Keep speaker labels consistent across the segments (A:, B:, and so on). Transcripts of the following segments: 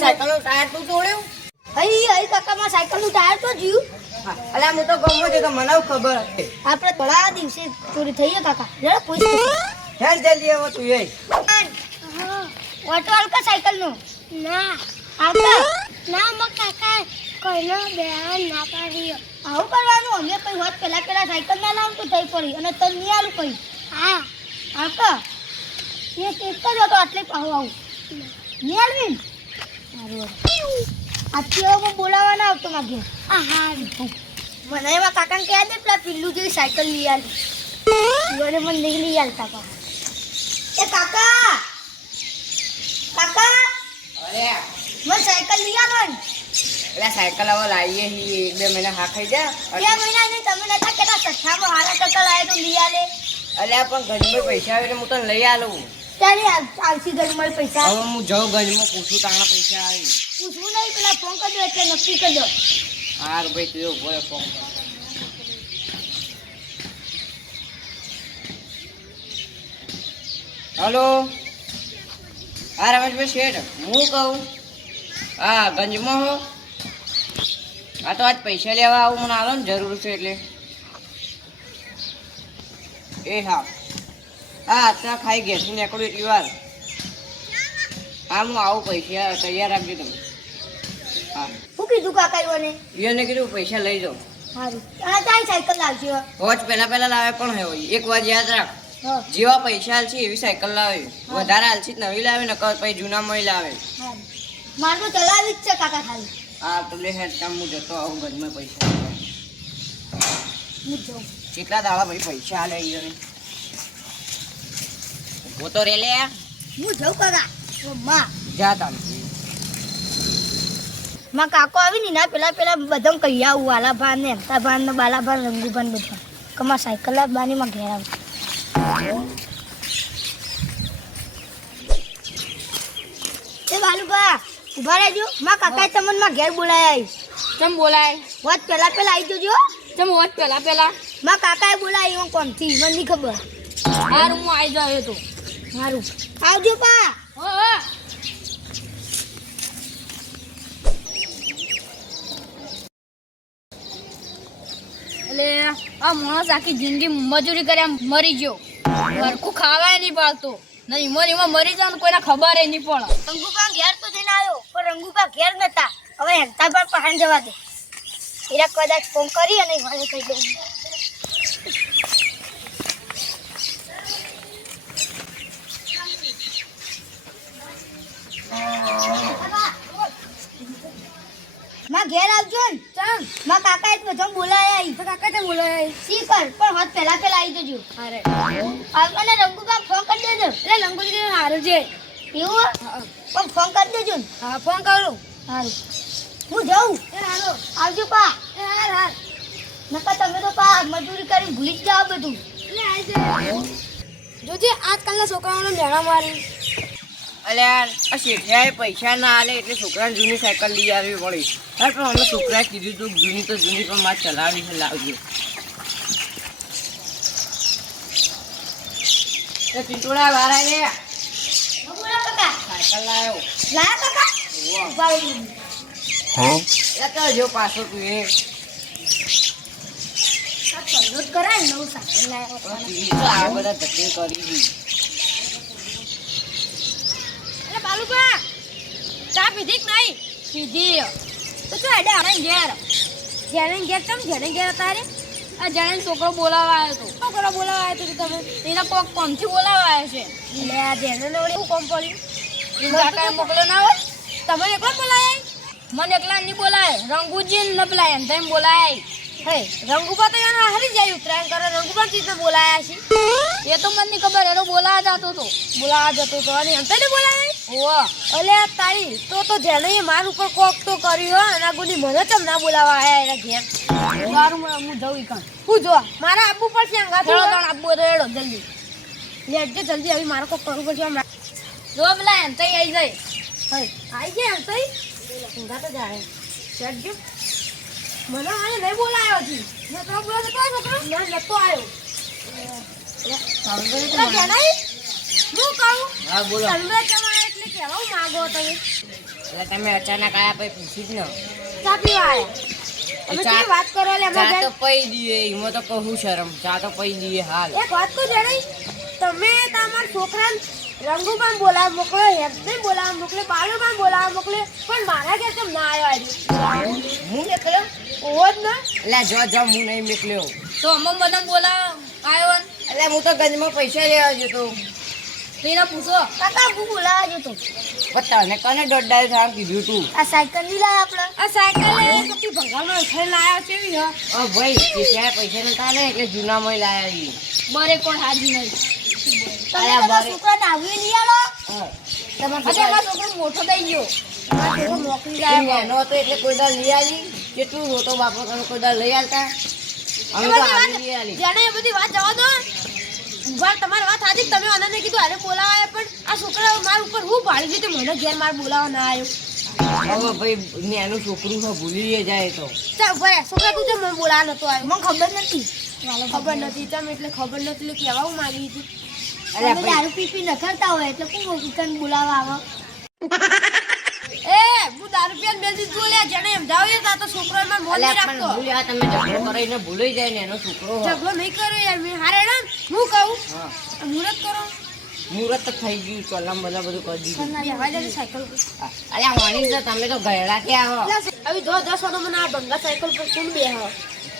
A: સાયકલનું tyre તું તોડ્યું
B: અહીં અહીં કાકા માં સાયકલનું ટાયર તો જીવ
A: હા, હું તો ગમો છે તો મને ખબર
B: આપણે થોડા દિવસે ચોરી થઈ ગયા કાકા. જરા પૂછ
A: હેલ જલ્દી આવો તું એ
B: ઓટો હલકા સાયકલનું? ના. આવતા? ના મગ કાકા કોઈનો બેહાન ના પાડી આવું કરવાનું? અમે કઈ વાત પેલા પેલા સાયકલ ના લાવું તો થઈ પડી. અને તન નહીં આલું કઈ? હા. આવતા? એ એક જ હતો આટલે પાહો આવું. નહીં ને? સારું હવે. આજથી હવે હું બોલાવવા ના આવતો માગે હા મને એમાં કાકાને કહે દે પેલા પિલ્લું જેવી સાયકલ લઈ આલી. મને મને નહીં લઈ આલતા પા એ કાકા! કાકા!
A: અરે!
B: મને સાયકલ લઈ આલો
A: એટલે સાયકલ હવે લાવીએ એક બે મહિના હા ખાઈ જા
B: બે મહિના નહીં તમે નતા કેતા સઠ્ઠામાં હારા ટકા લાવે તો લઈ આલે.
A: અલ્યા પણ ઘરમાં પૈસા આવે એટલે હું તને લઈ આલું.
B: ત્યારે આવ- આવશે પૈસા
A: હવે હું જાઉં ઘરમાં પૂછું તાણા પૈસા આવી.
B: પૂછવું નહીં પેલા ફોન કરી એટલે નક્કી કરી દો
A: ભાઈ તું ઊભો ફોન કર. હલો? હા રમેશભાઈ શેઠ હું કહું? હા ગંજમાં હો. હા તો આજ પૈસા લેવા આવું મને આવો ને જરૂર છે એટલે. એ હા. હા ત્યાં ખાઈ છું નીકળું એટલી વાર. હા હું આવું પૈસા તૈયાર રાખજો તમે. હા.
B: શું કીધું કાકા ઈવોને?
A: એને કીધું પૈસા લઈ જાઓ
B: સારું આ તારી સાયકલ લાવજો.
A: હોજ પહેલા પહેલા લાવે પણ હોય એક વાર યાદ રાખ. જેવા પૈસા હાલશે એવી સાયકલ લાવે. વધારે હાલશે નવી લાવે નકર પછી જૂના મય લાવે.
B: મારે તો ચલાવી જ છે કાકા ખાલી.
A: આ તો લે હેડ કામ હું જતો આવું ઘરમાં પૈસા.
B: હું
A: કેટલા દાડા ભાઈ પૈસા હાલે ઊભો તો રે લે
B: હું જાઉં કાકા ઓ માં.
A: જા
B: તાનમાં કાકો આવી ને ના પેલા પેલા બધા કહી આવું વાલા ભાન ને એમતા ભાન ને બાલા ભાન રંગુ ભાન બધા. કમા સાયકલ લાવ બાની માં ઘેર આવું. એ બાલુબા ઊભા રહેજો. માં કાકા તમને માં ઘેર બોલાય
C: ચમ બોલાય?
B: વાત પેલા પેલા આવી જજો.
C: ચમ વાત પેલા પેલા
B: માં કાકાએ બોલાય હું કોમથી મને નહીં ખબર.
C: આ હું આવી જાવ તો.
B: સારું આવજો પા.
C: હો હો. એટલે આ માણસ આખી જિંદગી મજૂરી કર્યા મરી ગયો. હરખું ખાવાય નહીં પાડતો. નહીં ઈમોન એમાં મરી જાવ તો કોઈને ખબર નહીં પડે.
B: રંગુપા ઘેર તો જઈને આવ્યો પણ રંગુપા ઘેર નતા. હવે હેમતા પર પહાણ જવા દે. એરા કદાચ ફોન કરી અને મને કહી દઉં માં ઘેર આવજો ને. ચાલમાં કાકા એ બધા બોલાયા ઈ. કાકા તે બોલાયા સી કર? પણ હોત પહેલા પહેલા આવી જજો.
C: અરે
B: આવજો રંગુ બા ફોન કરી દેજો.
C: એટલે લંગોજી હારું છે.
B: એવું? પણ ફોન કરી દેજો ને.
C: હા ફોન કરું.
B: હારું. હું જાઉં?
C: એ હાલો.
B: આવજો પા.
C: એ હાર હાર
B: નકા તમે તો પા મજૂરી કરી ભૂલી જ જાઓ બધું.
C: એટલે આવી જાય જોજે આજકાલના છોકરાઓને મેળા મારી.
A: અલ્યા આ શેઠિયાએ પૈસા ના આલે એટલે છોકરાને જૂની સાયકલ લઈ આવી પડી હા પણ અમે છોકરાએ કીધું તું જૂની તો જૂની પણ મારે ચલાવી છે લાવજો. એ વાળા વાર આવી રે.
B: બોલો કાકા
A: સાયકલ લાવ્યો
B: લાયા કાકા
A: જો પાછો તું એ.
B: કરાય નવું સાયકલ લાયા
A: ઈ તો આ બધા ધક્કે કરી દીધી.
C: અરે ચા પીધી કે નહીં? પીધી. તો શું એડે આને ઘેર. જેને ઘેર તમ જેને ઘેર તારે? આ જાણે છોકરો બોલાવા આવ્યો હતો છોકરો બોલાવા આવ્યો હતો તમે એના કોક કોમથી બોલાવા આવ્યો છે. એટલે આ જેને ને હું કોમ પડ્યું? કાકાએ મોકલો ના હોય તમે એકલો બોલાય? મને એકલા નહીં બોલાય. રંગુજી ન પેલા એમ તેમ બોલાય. હે રંગુબા તો એના હારી જાય ઉત્તરાયણ કરે. રંગુબા ચીજ બોલાયા છે? એ તો મને ખબર એનો બોલાવા જતો હતો બોલાવા જતો હતો અને એમ તો બોલાય. ઓવા અલે તારી તો તો જેને માર ઉપર કોક તો કર્યો હો એના ગુની મને ચમ ના બોલાવા આયા એના ઘેર. મારું હું જઉં કાં હું જો મારે આબુ પડશે અંગા થોડો ત્રણ આબુ રેડો જલ્દી. લેટજો જલ્દી આવી મારે કોક કરવું પડશે જો પેલા એમ તઈ આવી જાય. હઈ આવી જાય એમ તઈ? અંગા તો જાય લેટજો મને આને નહીં બોલાયો હતી મેં તો બોલાયો તો છોકરો? ના નતો આવ્યો જેનાઈ? હું કહું?
A: હા બોલો.
C: તમે કહેવા માંગો તમે?
A: એટલે તમે અચાનક આયા પછી પૂછી જ ન.
C: ચા પીવા આયા અમે
A: ચા-
C: વાત કરો લે
A: ચા તો પઈ દઈએ એમાં તો કહું શરમ. ચા તો પઈ દઈએ હાલ.
C: એક વાત કહું જણાઈ તમે તમારા છોકરાને રંગુ પણ બોલાવા મોકલો હેમને બોલાવા મોકલે બાલુ પણ બોલાવા મોકલે પણ મારા ઘેર કેમ ના આવ્યો આજે?
A: હું નીકળ્યો
C: ઓવો જ ને.
A: એટલે જો જો હું નહીં નીકળ્યો
C: તો અમ્મા બધા બોલાવા આવ્યો ને?
A: એટલે હું તો ગંજમાં પૈસા લેવા જતો
C: તેના પૂછો.
B: કાકા હું બોલાવા
A: પણ તને કને દોડાયું થાય કીધું તું?
B: આ સાયકલ નહીં લાયા આપણે
C: આ સાયકલ એ કપી ઉઠાઈને લાયા છે
A: ઓ ભાઈ પૈસા પૈસા ને એટલે જૂનામાં લાયા ઈ.
C: બરે કોણ હાજી નહીં.
B: તમે
A: અલ્યા
B: બધા
A: બારે.
B: છોકરાને નહીં આલો.
C: આજે અમારો છોકરો મોટો થઈ ગયો. મોકલી છોકરો જાય
A: ઈ હતો એટલે કોઈ દાળ લઈ આવી? કેટલું રોતો બાપો તમે કોઈ દાળ લઈ આવતા? અમે તો આવી લઈ આલી.
C: જેને બધી વાત જવા દો. ઊભા તમારી વાત સાચી તમે અનંતને કીધું આને બોલાવાય પણ આ છોકરા મારા ઉપર હું ભાળી દીધું મને ઘેર માર બોલાવા ના આવ્યો.
A: હવે ભાઈ નાનું છોકરું છે ભૂલી જાય તો.
C: ચાલ ભાઈ છોકરા તું મને બોલાવા નતો આવ્યો?
B: મને ખબર નથી.
C: ખબર નથી તમે એટલે ખબર નથી એટલે કહેવા હું માંગી હતી
A: ભાઈ.
B: દારૂ પી પી ન કરતા હોય એટલે કોણ બોલાવા આવે?
C: હું દારૂ પીને બે દીધું લે જેને યાર તો છોકરો એમાં મોન નહીં રાખતો.
A: ભૂલ્યા તમે ઝઘડો કરીને ભૂલી જાય ને એનો છોકરો.
C: ઝઘડો નહીં કર્યો યાર મેં હારે ને. હું કહું મુરત કરો.
A: મુહૂર્ત તો થઈ ગયું ચોલામ બધા બધું કરી દીધું.
C: અરે દે સાયકલ
A: વાણી છે તમે તો ગયડા કે આવો
C: હવે જો દસ વાગે મને આ ભંગા સાયકલ પર કોણ બેહો?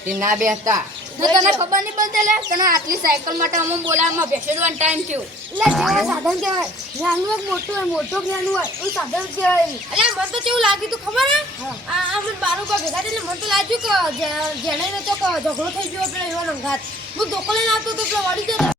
A: તે ના બેસતા
C: તને ખબર નહીં પડતી લે તને આટલી સાયકલ માટે અમે બોલાવવામાં બેસેડવાનો ટાઈમ થયો.
B: એટલે જેવા સાધન કહેવાય. જ્ઞાનનું એક મોટું હોય મોટું નાનું હોય એવું સાધન કહેવાય. નહીં.
C: મને તો કેવું લાગ્યું તું ખબર હે? આ મને બારું પર ભેગા થઈને મને તો લાગ્યું કે જે- જેને તો કે ઝઘડો થઈ ગયો પેલો એવો નંગાત. હું ધોકો લઈને આવતો તો પેલો વળી ગયો તો.